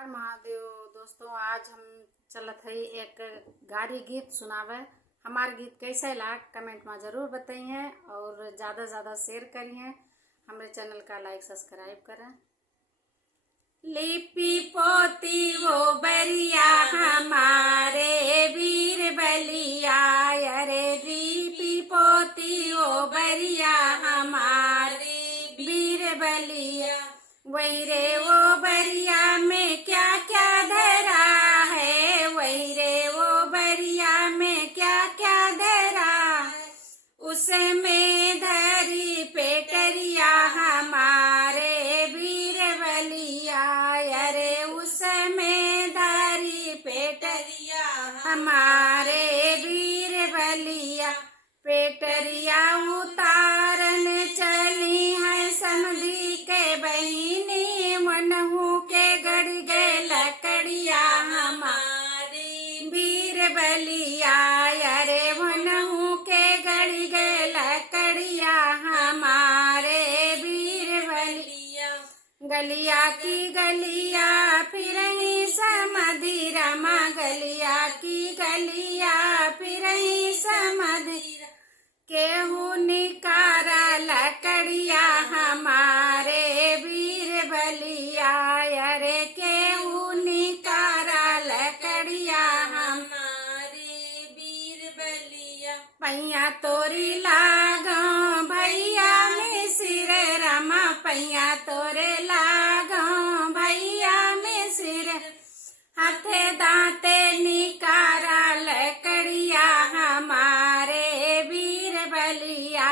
हर महादेव दोस्तों, आज हम चलत हई एक गाड़ी गीत सुनावे। हमार गीत कैसे लाग कमेंट में जरूर बताइए और ज़्यादा ज़्यादा शेयर करिए। हमारे चैनल का लाइक सब्सक्राइब करें। लिपि पोती वो बरिया हमारे वीर बलिया, अरे लिपि पोती वो बरिया हमारे वीर बलिया। वही रे वो बरिया में क्या क्या धरा है, वही रे वो बरिया में क्या क्या धरा है। उसमें धरी पेटरिया हमारे वीर बलिया, अरे उसमें धरी पेटरिया हमारे वीर बलिया। पेटरिया उतारन चली है समधी के बहिनी, मनहू के गड़ गए लकड़िया हमारे वीर बलिया, अरे मनहू के गड़ गए लकड़िया हमारे वीर बलिया। गलिया की गलिया फिर ही समधी रमा, गलिया की गलिया फिर ही समधी केहू निकारा लकड़िया हमारे वीर बलिया, अरे केहू निकारा लकड़िया हमारे वीर बलिया। पैया तोरी लागो भैया में सिर रमा, पैया तोरे लागो भैया में सिर। हाथे दांते निकारा लकड़िया हमारे वीर बलिया,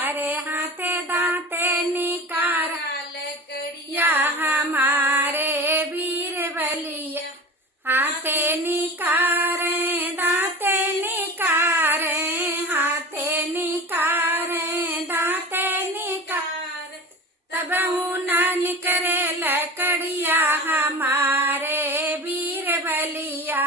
अरे हाथे दांते निकारा लकड़िया हमारे वीर बलिया। हाथे निकारे दांते निकारे, हाथे निकारे दांते निकारे, तब ना निकरे लकड़िया हमारे वीर बलिया,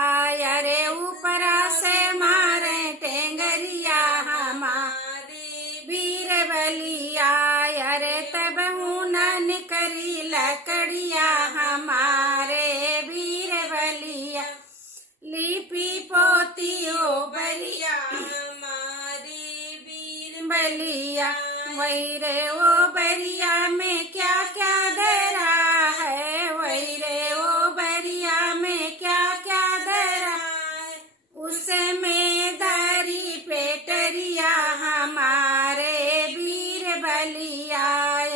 अरे ऊपरा से मारे टेंगरिया हमारे वीर बलिया, अरे तब ना निकरी लकड़िया हमारे वीर बलिया। लिपि पोती ओ बलिया हमारी वीर बलिया, वही रे वो बरिया में क्या क्या धरा है, वही रे वो बरिया में क्या क्या धरा है। उसमें धरी पेटरिया हमारे वीर बलिया,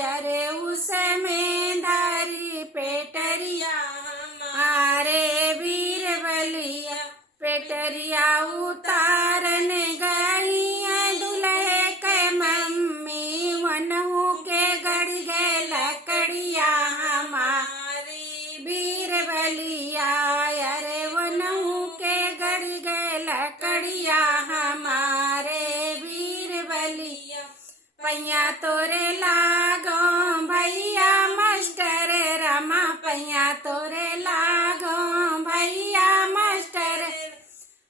अरे उसमें धरी पेटरिया हमारे वीर बलिया। पेटरिया उतारन गई है दुल्हे के मम्मी, वनहू के गड़ गए लकड़िया हमारे वीर बलिया, अरे वनहू के गड़ गए लकड़िया हमारे वीर बलिया। पैया तोरे लागो भैया मास्टर रमा, पैया तोरे लागो भैया मास्टर।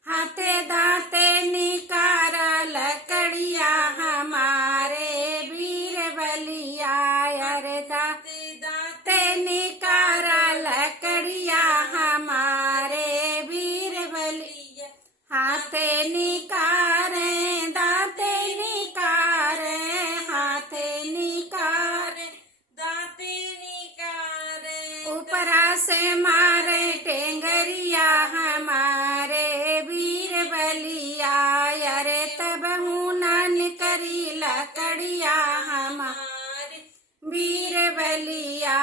हाथे दांते निकारा लकड़िया हमारे वीर बलिया, अरे दांते निकारा लकड़िया हमारे वीर बलिया। हाथे निकारे दांते निकारे, हाथे निकारे दांते निकारे, ऊपरा से मारे टेंगरिया हमारे वीर बलिया, अरे तब ना निकरी लकड़िया हमारे वीर बलिया,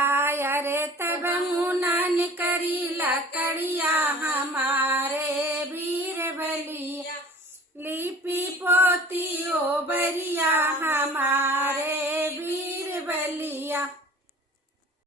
अरे तब ना निकरी लकड़िया हमारे वीर बलिया। लिपि पोती ओ बरिया हमारे